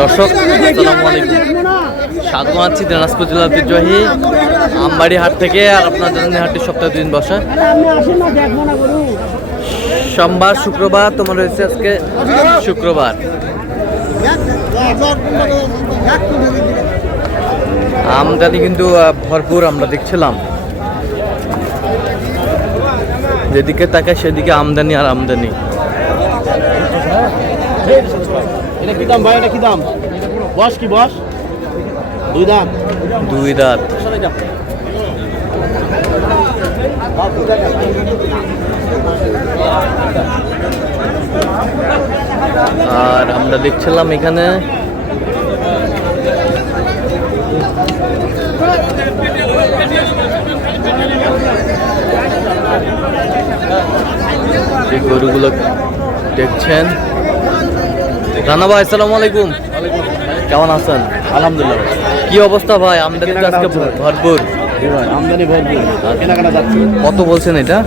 দর্শক আসসালামু আলাইকুম, স্বাগত জানাচ্ছি দিনাজপুর জেলার ঐতিহ্যবাহী আমবাড়ি হাট থেকে। আর আপনার জানেন হাটটি সপ্তাহে 2 দিন বসে, সোমবার শুক্রবার। তোমার রয়েছে আজকে শুক্রবার। আমদানি কিন্তু ভরপুর আমরা দেখছিলাম, যেদিকে তাকায় সেদিকে আমদানি আর আমদানি। এটা কি দাম ভাই? এটা কি দাম? বস কি বস? দুই দাম, দুই দাঁত। আর আমরা দেখছিলাম এখানে যে গরুগুলো দেখছেন। রানা ভাই আসসালামু আলাইকুম, কেমন আছেন? আলহামদুলিল্লাহ। কি অবস্থা ভাই? আমদানি তো আজকে ভরপুর। আমদানি ভরপুর, কেনাকাটা যাচ্ছে। কত বলছেন এটা?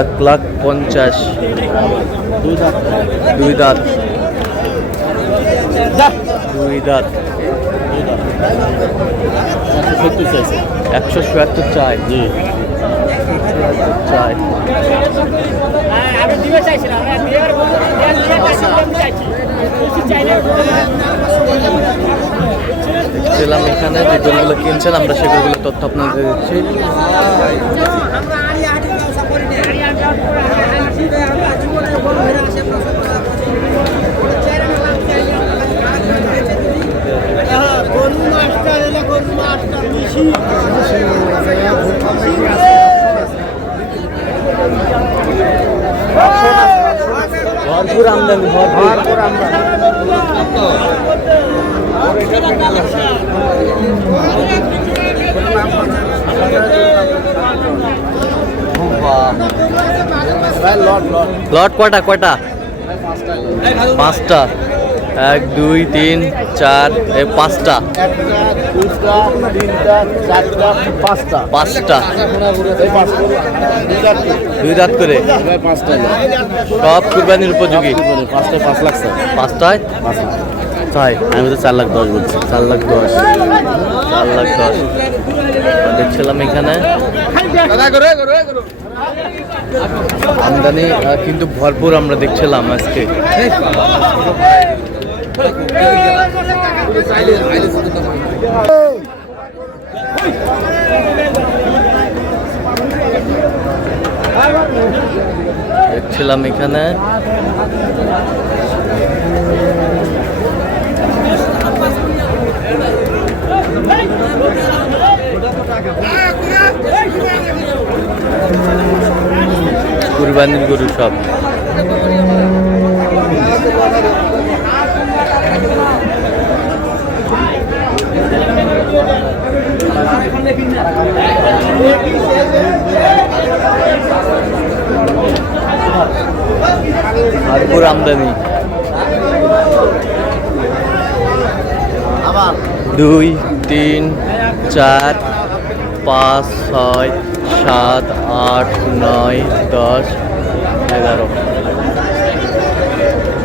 1,50,000। দুই দাম, দুই দাঁত, দুই দাঁত। 170 চাইছে। 177 চাই। জি, চাই। দেখছিলাম এখানে যে গরুগুলো কিনছেন, আমরা সে গরুগুলোর তথ্য আপনাদের দিচ্ছি। ভরপুর আমদানি, ভরপুর আমদানি। লট কয়টা? কয়টা? 5টা। 1 2 3 4 5টা। 5টা, দুই দাঁত করে। সব কুরবানির উপযোগী। 5 লাখ। 5টায় তাই আমি তো 4 লাখ 10 বলছি। 4,10,000। 4,10,000 দেখছিলাম এখানে আমদানি কিন্তু ভরপুর আমরা দেখছিলাম আজকে। দেখছিলাম এখানে কুরবানির গরু সব। ভরপুর আমদানি। 2 3 4 5 6 7 8 9 10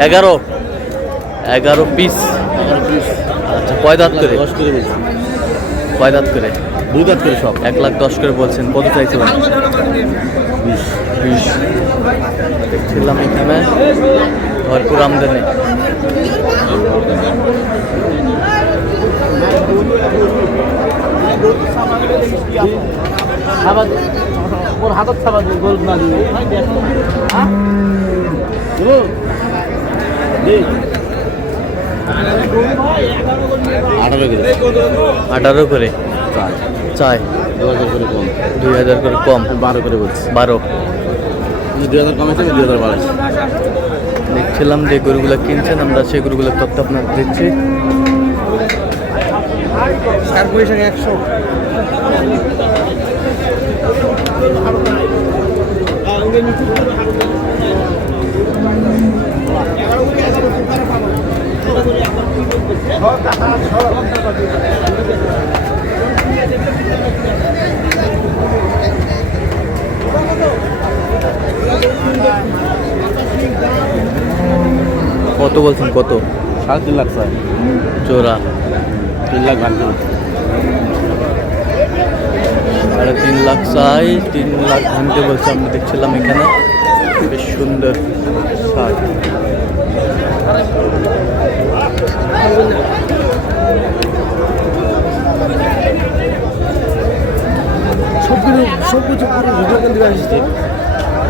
11 11 পিস। আচ্ছা, কয় দাঁত করে? 10 করে বলছি। কয় দাঁত করে? দুই দাঁত করে সব। 1,10,000 করে বলছেন। কত চাইছিলেন? 20। দেখছিলাম এখানে ভরপুর আমদানি। ওর হাতত খাবার গরু না দিয়ে 18 করে চাই। 2000 করে কম। 2,000 করে কম। 12 করে বলছি। 12। 2000 কমেছে, 2000 বাড়াইছে। দেখছিলাম যে গরুগুলো কিনছেন, আমরা সেই গরুগুলোর তথ্য আপনার দিচ্ছি। 100। কত বলছেন, কত? 3.5 লাখ চাই। জোড়া 3 লাখ ভাঙতে বলছে। 3.5 লাখ চাই, 3 লাখ ভাঙতে বলছে। আমরা দেখছিলাম এখানে বেশ সুন্দর শার্ট।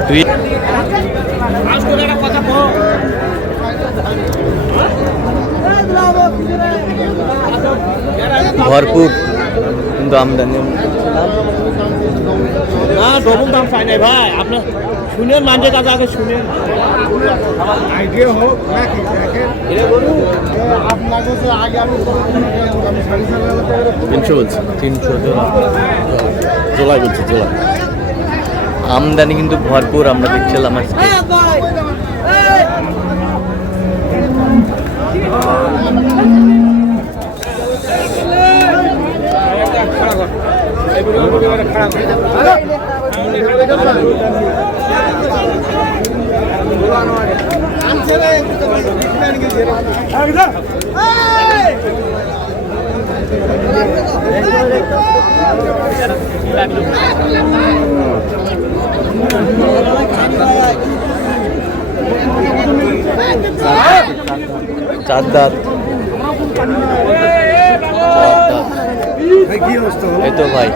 দুই ভরপুর কিন্তু আমদানি। না ডবল দাম চাই নাই ভাই, আপনার শুনেন মানছে কাজ আগে শুনেন। আইডিয়া হোক নাকি দেখেন আপনার কাছে আগে আমি 300 বলছে। 300 জোড়া। জোলাই বলছে, জোলা। আমদানি কিন্তু ভরপুর আমরা দেখছিলাম আজকে। চার দাঁত। এই তো ভাই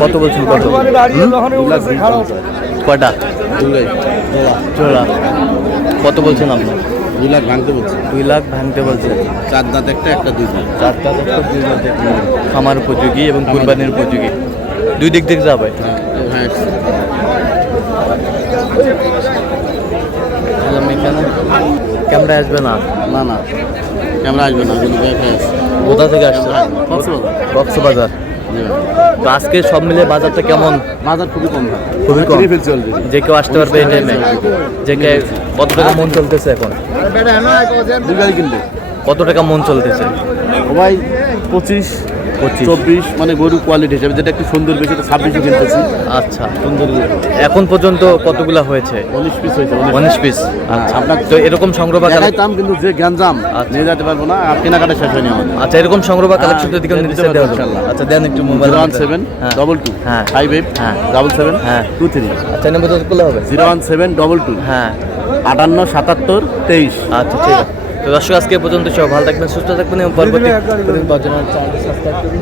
কত বলছেন, কত? কয়টা? জোড়া। কত বলছেন আপনার? 2 লাখ ভাঙতে বলছে। 2 লাখ ভাঙতে বলছে। 4 দাঁত একটা, একটা 2 দাঁত। 4 দাঁত একটা, 2 দাঁত একটা। খামার উপযোগী এবং কুরবানির উপযোগী, দুই দিক থেকে যাবে। হ্যাঁ এখানে ক্যামেরা আসবে না? না না ক্যামেরা আসবে না, কিন্তু দেখে আসছে। কোথা থেকে আসছে? কক্সবাজার। কক্সবাজার। তো আজকে সব মিলে বাজারটা কেমন? বাজার খুবই কম, খুবই কম। ফেলছে অলরেডি। যে কেউ আসতে পারবে এই টাইমে? যে কত টাকা মন চলতেছে এখন? 2 গাড়ি কিনবে। কত টাকা মন চলতেছে? ভাই 25 24, মানে গরু কোয়ালিটি হিসাবে যেটা একটু সুন্দর বেশি 26 কিনতেছি। আচ্ছা, সুন্দর। এখন পর্যন্ত কতগুলা হয়েছে? 19 পিস হয়েছে। 19 পিস। আচ্ছা, আপনার তো এরকম সংগ্রহ বা দেখাইতাম, কিন্তু যে গ্যাঞ্জাম নিয়ে যেতে পারবো না, আর কেনাকাটা শেষ হয়নি আমাদের। আচ্ছা, এরকম সংগ্রহ বা কালেকশন যদি কেউ নিতে চায় দেওয়া যাবে। ইনশাআল্লাহ। আচ্ছা, দেন একটু মোবাইল। 017 22 হ্যাঁ 58 হ্যাঁ 77 হ্যাঁ 23। আচ্ছা, নম্বর তো করলে হবে। 017 22 হ্যাঁ 58 77 23। আচ্ছা, ঠিক আছে। তো দর্শক, আজকে পর্যন্ত সব ভালো থাকবেন, সুস্থ থাকবেন এবং পরবর্তী চ্যানেল সাবস্ক্রাইব করবেন।